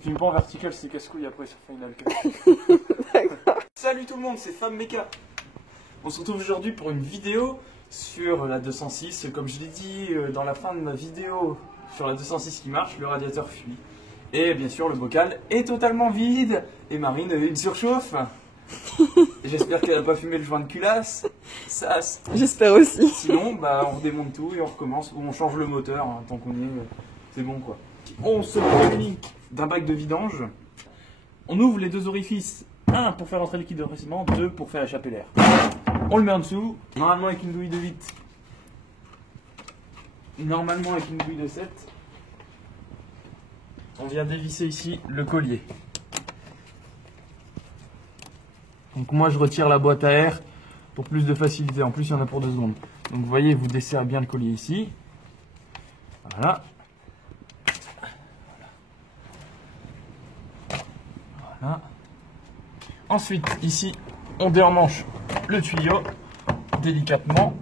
Filme pas en vertical, c'est casse-couille après sur Final Cut. D'accord. Salut tout le monde, c'est Fab Mecha. On se retrouve aujourd'hui pour une vidéo sur la 206. Comme je l'ai dit dans la fin de ma vidéo sur la 206 qui marche, le radiateur fuit. Et bien sûr, le bocal est totalement vide. Et Marine, il surchauffe. J'espère qu'elle n'a pas fumé le joint de culasse. Ça, j'espère aussi. Sinon, bah, on redémonte tout et on recommence. Ou on change le moteur, hein, tant qu'on y est, c'est bon quoi. On se prémunit d'un bac de vidange. On ouvre les deux orifices. 1 pour faire entrer le liquide de refroidissement, 2 pour faire échapper l'air. On le met en dessous, normalement avec une douille de 8. Normalement avec une douille de 7. On vient dévisser ici le collier. Donc moi je retire la boîte à air pour plus de facilité. En plus il y en a pour 2 secondes. Donc vous voyez, vous desserrez bien le collier ici. Voilà. Voilà. Ensuite, ici, on déemmanche le tuyau délicatement.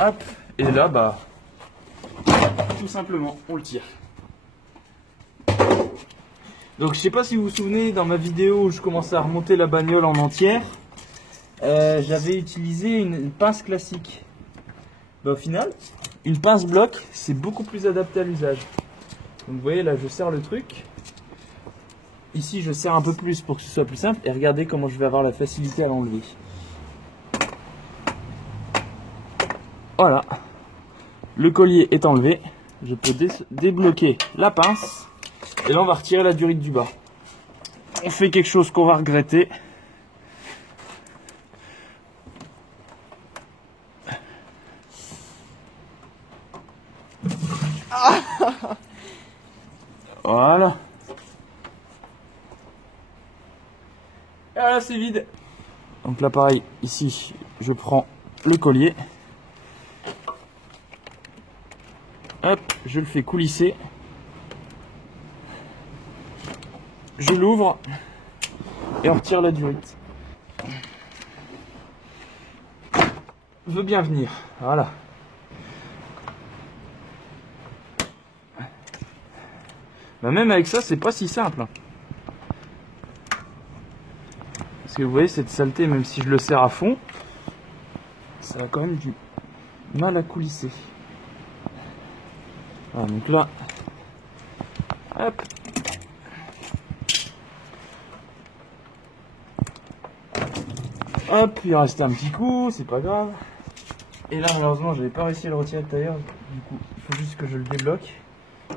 Hop. Et là, bah, tout simplement, on le tire. Donc, je sais pas si vous vous souvenez, dans ma vidéo où je commençais à remonter la bagnole en entière, j'avais utilisé une pince classique. Bah, au final, une pince bloc, c'est beaucoup plus adapté à l'usage. Donc, vous voyez, là, je serre le truc. Ici, je serre un peu plus pour que ce soit plus simple. Et regardez comment je vais avoir la facilité à l'enlever. Voilà. Le collier est enlevé. Je peux débloquer la pince. Et là, on va retirer la durite du bas. On fait quelque chose qu'on va regretter. Voilà. Et voilà, c'est vide. Donc là, pareil, ici, je prends le collier. Hop, je le fais coulisser. Je l'ouvre et on retire la durite. Veut bien venir, voilà. Bah même avec ça, c'est pas si simple. Parce que vous voyez, cette saleté, même si je le serre à fond, ça a quand même du mal à coulisser. Voilà, donc là, hop. Hop, il reste un petit coup, c'est pas grave. Et là, malheureusement, j'avais pas réussi à le retirer tout à l'heure. Du coup, il faut juste que je le débloque.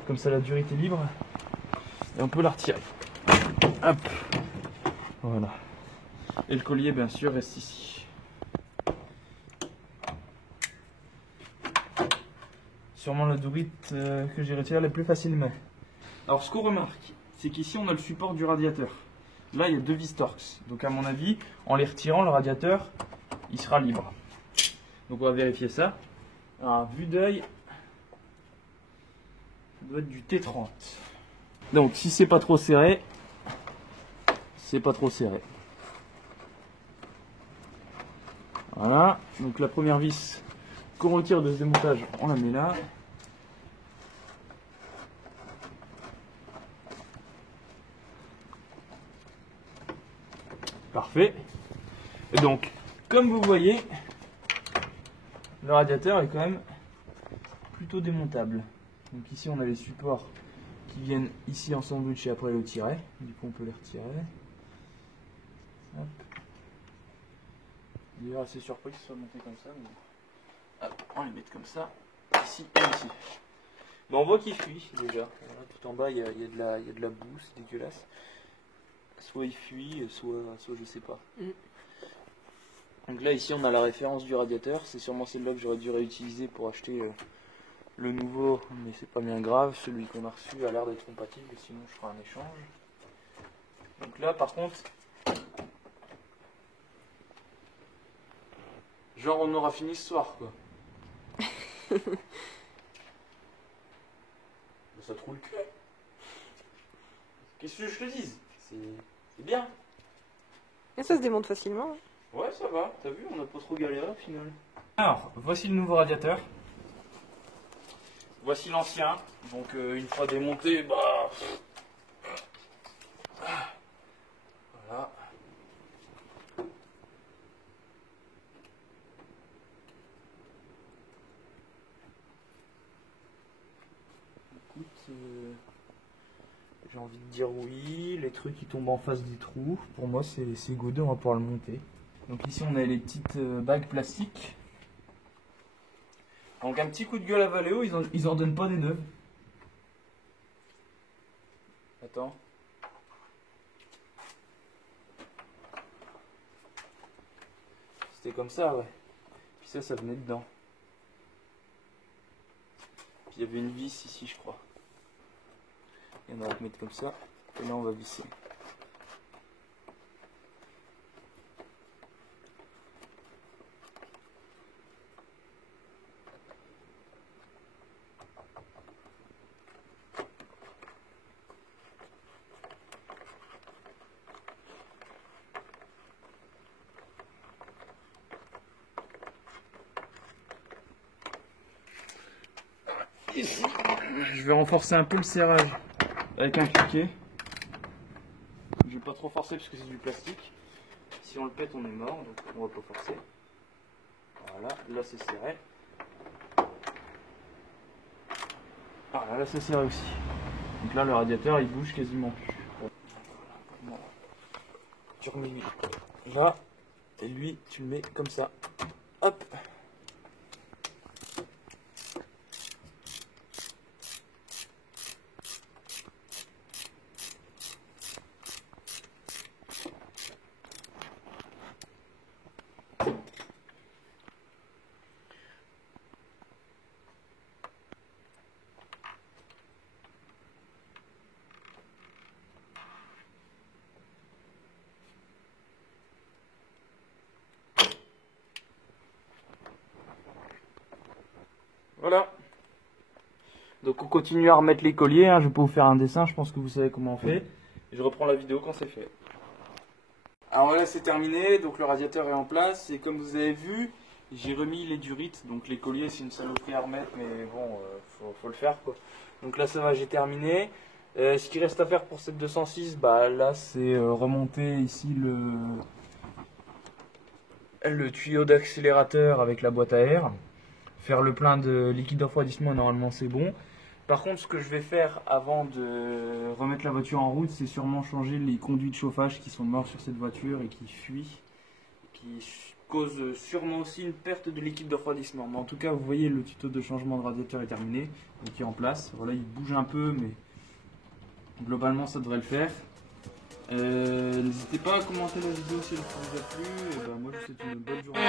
Comme ça, la durite est libre. Et on peut la retirer. Hop. Voilà. Et le collier, bien sûr, reste ici. Sûrement la durite que j'ai retirée la plus facilement. Alors, ce qu'on remarque, c'est qu'ici, on a le support du radiateur. Là, il y a 2 vis Torx. Donc, à mon avis, en les retirant, le radiateur, il sera libre. Donc, on va vérifier ça. Alors, vue d'œil, ça doit être du T30. Donc, si c'est pas trop serré, c'est pas trop serré. Voilà. Donc, la première vis qu'on retire de ce démontage, on la met là. Parfait. Et donc, comme vous voyez, le radiateur est quand même plutôt démontable. Donc ici, on a les supports qui viennent ici en sandwich et après le tirer. Du coup, on peut les retirer. Hop. D'ailleurs, assez surpris que ce soit monté comme ça. Mais... hop, on les met comme ça, ici et ici. Bon, on voit qu'il fuit déjà. Voilà, tout en bas, il y a de la boue, c'est dégueulasse. Soit il fuit, soit je sais pas. Donc là, ici, on a la référence du radiateur. C'est sûrement celle-là que j'aurais dû réutiliser pour acheter le nouveau, mais c'est pas bien grave. Celui qu'on a reçu a l'air d'être compatible, sinon je ferai un échange. Donc là, par contre, genre on aura fini ce soir, quoi. Ça te roule le cul. Qu'est-ce que je te dise? C'est bien. Et ça se démonte facilement. Ouais, ça va. T'as vu, on n'a pas trop galéré au final. Alors, voici le nouveau radiateur. Voici l'ancien. Donc, une fois démonté, bah, j'ai envie de dire oui. Les trucs qui tombent en face des trous, pour moi c'est godé, on va pouvoir le monter. Donc ici on a les petites bagues plastiques. Donc un petit coup de gueule à Valeo, ils en donnent pas des neuves. Attends. C'était comme ça, ouais. Puis ça venait dedans. Puis il y avait une vis ici, je crois. Et on va mettre comme ça. Et là on va visser. Ici, je vais renforcer un peu le serrage avec un cliquet. Je vais pas trop forcer parce que c'est du plastique. Si on le pète, on est mort, donc on va pas forcer. Voilà, là c'est serré. Voilà, là c'est serré aussi. Donc là le radiateur il bouge quasiment plus. Voilà. Tu remets lui là, et lui tu le mets comme ça. Hop. Voilà. Donc on continue à remettre les colliers, hein. Je vais pas vous faire un dessin, je pense que vous savez comment on fait. Et je reprends la vidéo quand c'est fait. Alors là c'est terminé, donc le radiateur est en place. Et comme vous avez vu, j'ai remis les durites. Donc les colliers c'est une saloperie à remettre, mais bon, faut le faire quoi. Donc là ça va, j'ai terminé. Ce qui reste à faire pour cette 206, bah là c'est remonter ici le tuyau d'accélérateur avec la boîte à air. Faire le plein de liquide de refroidissement, normalement c'est bon. Par contre, ce que je vais faire avant de remettre la voiture en route, c'est sûrement changer les conduits de chauffage qui sont morts sur cette voiture et qui fuient, qui causent sûrement aussi une perte de liquide de refroidissement. Mais en tout cas, vous voyez, le tuto de changement de radiateur est terminé, donc il est en place. Voilà, il bouge un peu, mais globalement ça devrait le faire. N'hésitez pas à commenter la vidéo si elle vous a plu. Et ben, moi je vous souhaite une bonne journée.